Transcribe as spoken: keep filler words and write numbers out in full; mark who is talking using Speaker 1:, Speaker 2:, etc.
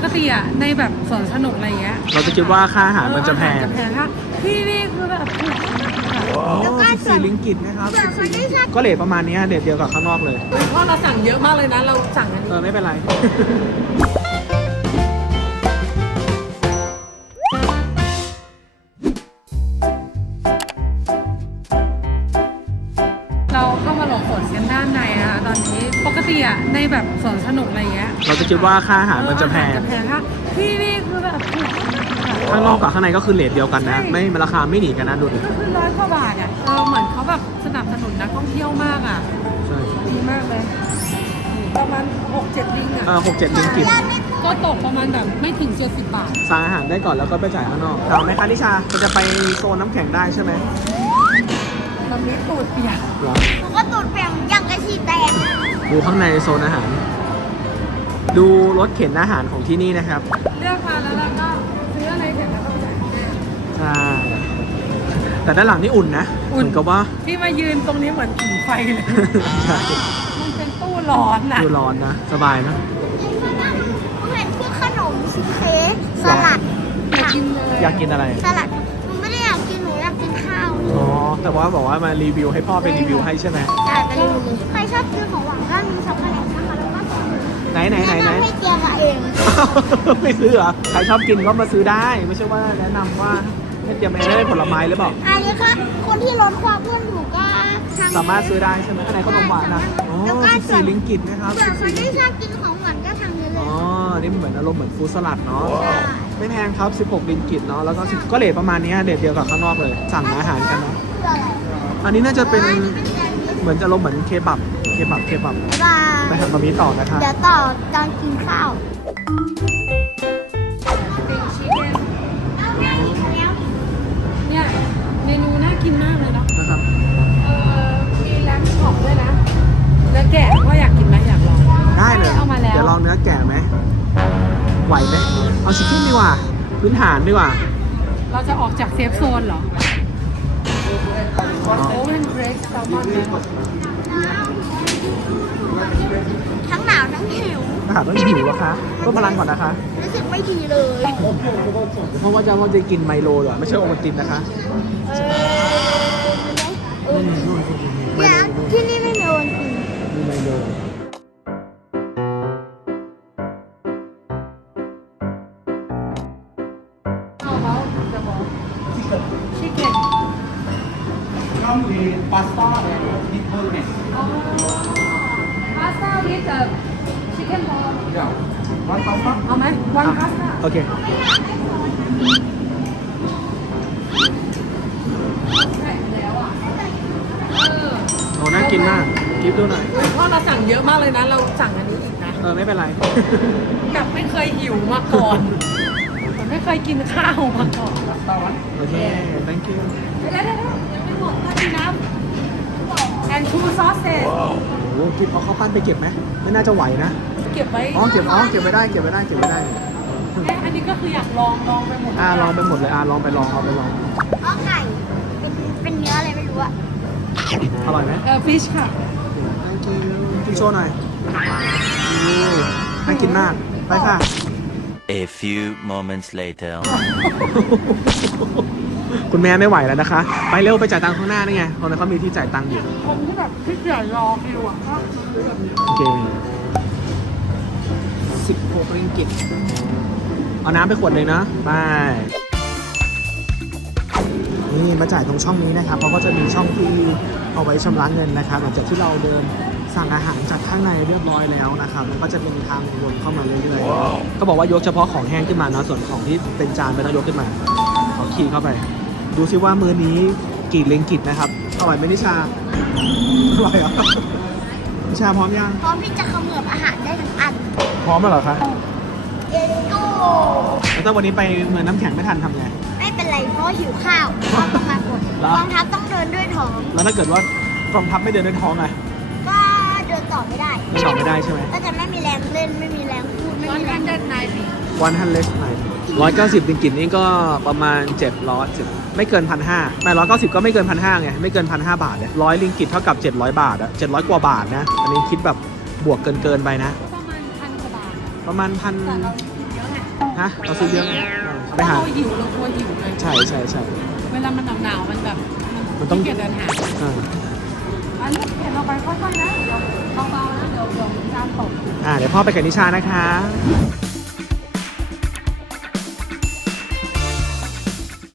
Speaker 1: กติอ่ะในแบบสวนสนุกอะไรเงี้ย
Speaker 2: เราจะคิดว่าค่าอาหารมันจะแพง
Speaker 1: จะแพงค่ะที่นี่คือแบบถูกมากค่ะ
Speaker 2: แล้วก็สี่ลิงกิตนะครับก็เรทประมาณนี้เรทเดียวกับข้างนอกเลย
Speaker 1: เพราะเราสั่งเยอะมากเลยนะเราสั่งอัน
Speaker 2: เอ
Speaker 1: นี้
Speaker 2: อไม่เป็นไร
Speaker 1: เราเข้ามาหลบฝนกันด้านในนะคะตอนนี้ปกติอ่ะในแบบสวนสนุกอะไรเงี้ย
Speaker 2: เราจะคิดว่าค่าอาหารมันจะแพง
Speaker 1: จะแพงค่ะที่นี่คือแบบถูกมากค่ะ
Speaker 2: ข้างนอกกับข้างในก็คือเรทเดียวกันนะ ไม่ราคาไม่หนีกันนะดูดิ
Speaker 1: ก็คือร้อยกว่าบาทอ่ะเออเหมือนเขาแบบสนับสนุนนักท่องเที่ยวมากอ่ะ
Speaker 2: ใช่
Speaker 1: ดีมากเลยประมาณหกเจ็ดลิงอ่ะ
Speaker 2: เออหกเจ็ดลิงกิต
Speaker 1: ก็ตกประมาณแบบไม่ถึงเจ็ดสิบบาท
Speaker 2: สั่งอาหารได้ก่อนแล้วก็ไปจ่ายข้างนอกถามไหมคะนิชาจะไปโซนน้ำแข็งได้ใช่ไหม
Speaker 1: ตอนนี้ตูดเปียก
Speaker 2: เหรอ
Speaker 3: ผมก็ตูดเปลี่ยนยังกระชีแตก
Speaker 2: ดูข้างในโซนอาหาร ดูรถเข็นอาหารของที่นี่นะครับ
Speaker 1: เลือกมาแล้วเราก็ซื้ออะไรเสร็จแล้วก็ไปจ่ายแม่
Speaker 2: ใช่แต่ด้านหลังนี่อุ่นนะ
Speaker 1: อุ่น
Speaker 2: เหมือนกับว่า
Speaker 1: ที่มายืนตรงนี้เหมือนผิงไฟเลย
Speaker 2: ใช่
Speaker 1: มันเป็นตู้ร้อนอ่ะ
Speaker 2: ดูร้อนนะ สบายนะ
Speaker 3: ผมเห็นพวกขนมเค้กสลัด
Speaker 1: อยากกินเลย
Speaker 2: อยากกินอะไร
Speaker 3: สลัดหนูไม่ได้อยากกินหนูอยากกินข้าว
Speaker 2: อ๋อ แต่ว่าบอกว่ามารีวิวให้พ่อไปรีวิวให้ใช่ไหม
Speaker 3: จ่ายไปเลยใครชอบกินของหวานก็มีช็อกโกแลตนะคะแล้วก็สอง
Speaker 2: ไหนไหนไหนไหน
Speaker 3: แนะนำให้เจียมาเอง
Speaker 2: ไม่ซื้อเหรอ ใครชอบกินก็มาซื้อได้ ไม่ใช่ว่าแนะนำว่าให้เตรียมไปได้ผลไม้หรือเปล่า
Speaker 3: อันนี้ค่ะคนที่ลดความอ้วนอยู่ก็ทำ
Speaker 2: สามารถซื้อได้ใช่ไหมข้างในขนมหวานนะอ๋อ
Speaker 3: แล้วก็
Speaker 2: สิบสี่ลิงกิตนะครับ
Speaker 3: ส่วนคนที่ชอบกินของหวานก็ทำนี้เล
Speaker 2: อ๋
Speaker 3: ย
Speaker 2: อ นี่เหมือนอารมณ์เหมือนฟู้ดสลัดเนาะ
Speaker 3: ใช่
Speaker 2: ไม่แพงครับ สิบหกลิงกิตเนาะ แล้วก็10ก็เรทประมาณนี้เรทเดียวกับข้างนอกเลย สั่งอาหารกันเนาะ
Speaker 3: คืออะไร
Speaker 2: อันนี้น่าจะเป็น
Speaker 3: อันนี้เป็นแซนด์วิช
Speaker 2: เหมือนจะอารมณ์เหมือนเคบับ เคบับ เคบับ
Speaker 3: บา
Speaker 2: ไปหาบะหมี่ต่อนะคะ
Speaker 3: เดี๋ยวต่อตอนกินข้าว
Speaker 1: เป็นชีสเก้น
Speaker 3: เอาแม่อีกแล้ว
Speaker 1: เนี่ยเมนูน่ากินมากเลยเนาะ
Speaker 2: นะครับ
Speaker 1: เออมีแลมช็อปด้วยนะเนื้อแกะพ่ออยากกินไหมอยากลอง
Speaker 2: ได้เลย
Speaker 1: เอามาแล้ว
Speaker 2: เดี๋ยวลองเนื้อแกะไหม ไหวไหม เอาชิคกี้พายดีกว่า พื้นฐานดีกว่า
Speaker 1: เราจะออกจากเซฟโซนเหรอโอเวนเกรกแซลมอนนะ
Speaker 3: ทั้งหนาวทั้งหิว
Speaker 2: อาหารต้องหิวอะคะเพิ่มพลังก่อนนะคะ
Speaker 3: รู้สึกไม่ดีเลย
Speaker 2: เพราะว่าจะว่าจะกินไมโลเหรอไม่ใช่โอวัลตินนะคะ
Speaker 3: เออเดี๋ยวที่นี่ไม่มีโอนติน
Speaker 2: มีไมโล
Speaker 1: เอาเขาจะบอกชิคเก้น
Speaker 2: Come with pasta and meatballs.
Speaker 1: พาสต้าวิดชิคเก้นบอล
Speaker 2: Yeah. One pasta.
Speaker 1: เอาไหมวันพาสต้า
Speaker 2: โอเค
Speaker 1: ใช่แล้วอ่ะเออ
Speaker 2: โอ้น่ากินมากกิฟต์ดูหน่อย
Speaker 1: เพราะเราสั่งเยอะมากเลยนะ เราสั่งอันนี้อีกนะ
Speaker 2: เออไม่เป็นไร
Speaker 1: แบบไม่เคยหิวมาก่อนเหมือนไม่เคยกินข้าวมาก่อน
Speaker 2: โอเค thank you
Speaker 1: เดี๋ยวเดี๋ยวยังไม่หมดก็ดีนะแอนทูซอสเซจ
Speaker 2: โอ้โหกิฟต์เอาข้าวปั้นไปเก็บไหม ไม่น่าจะไหวนะ
Speaker 1: เก็บไว้
Speaker 2: อ๋อ เก็บ อ๋อ เก็บไว้ได้ เก็บไว้ได้ เก็บไว้ได้
Speaker 1: เอ๊ะอันนี้ก็คืออยากลองลองไปหมด
Speaker 2: อ่าลองไปหมดเลย อ่าลองไปลองเอาไปลอง
Speaker 3: อ๋อไก่เป็นเป็นเนื้ออะไรไม่รู้อะ
Speaker 2: อร่อยไหม
Speaker 1: เออฟิชค่ะ
Speaker 2: thank you กินโชว์หน่อยอือน่ากินมาก ไปค่ะ
Speaker 4: A few moments later.
Speaker 2: คุณแม่ไม่ไหวแล้วนะคะ ไปเร็วไปจ่ายตังค์ข้างหน้านี่ไงตอนนั้นเขามีที่จ่ายตังค์อยู่
Speaker 1: คนที่แบบที่เกียจรอคิวอ่ะก็ซื้อแบบนี้
Speaker 2: โอเคสิบหกริงกิต เอาน้ำไปขวดเลยนะไปนี่มาจ่ายตรงช่องนี้นะครับเขาก็จะมีช่องที่เอาไว้ชำระเงินนะครับ หลังจากที่เราเดินสั่งอาหารจากข้างในเรียบร้อยแล้วนะครับแล้วก็จะเป็นทางวนเข้ามาเรื่อยๆก็บอกว่ายกเฉพาะของแห้งขึ้นมาเนาะส่วนของที่เป็นจานไม่ต้องยกขึ้นมาเอาคีย์เข้าไป ดูซิว่ามื้อนี้กี่ริงกิตนะครับอร่อยไหมนิชาอร่อยเหรอนิชาพร้อมยัง
Speaker 3: พร้อมที่จะเขมือบอาหารได้ทั้งอัน
Speaker 2: พร้อมแล้วเหรอคะ
Speaker 3: เย็นโก้
Speaker 2: แล้วถ้าวันนี้ไปเมืองน้ำแข็งไม่ทันทำไง
Speaker 3: ไม่เป็นไรเพราะหิวข้าวเพราะต้องมาก่อน
Speaker 2: เหรอ
Speaker 3: กองทัพต้องเดินด้วยท้อง
Speaker 2: แล้วถ้าเกิดว่ากองทัพไม่เดินด้วยท้องอะ
Speaker 3: ก็เดินต่อไม่ได้
Speaker 2: เดินต่อไม่ได้ใช่ไหม
Speaker 3: ก็จะไม่มีแรงเล่นไม่มีแรงพูดไม่
Speaker 1: วัน
Speaker 3: มีแร
Speaker 1: นั้
Speaker 3: ง
Speaker 1: นเดินนายสิ
Speaker 2: วันฮันเลสไหนร้อยเก้าสิบริงกิตนี่ก็ประมาณเจ็ดร้อยไม่เกินพันห้าไม่ร้อยเก้าสิบก็ไม่เกินพันห้าไงไม่เกินพันห้าบาทเนี่ยร้อยริงกิตเท่ากับเจ็ดร้อยบาทอะเจ็ดร้อยกว่าบาทนะอันนี้คิดแบบบวกเกินเกินๆไปนะ
Speaker 1: ประมาณพันกว่าบาท
Speaker 2: ประมาณพัน
Speaker 1: แต่เรากินเยอะไง
Speaker 2: ฮะเราซื้อเยอะไป
Speaker 1: เพราะ
Speaker 2: หา
Speaker 1: เราหิวเรากลัวหิวไง
Speaker 2: ใช่ใช่ใช่
Speaker 1: เวลามันหนาวๆมันแบบ
Speaker 2: มันต้อง
Speaker 1: ขี้เกียจเดินหา
Speaker 2: อ่า
Speaker 1: อันนี้เห็นเราไปค่อยๆนะเดี๋ยวเบาๆนะเดี๋ยวเดี๋ยวน้ำตก
Speaker 2: อ่าเดี๋ยวพ่อไปกับนิชานะคะ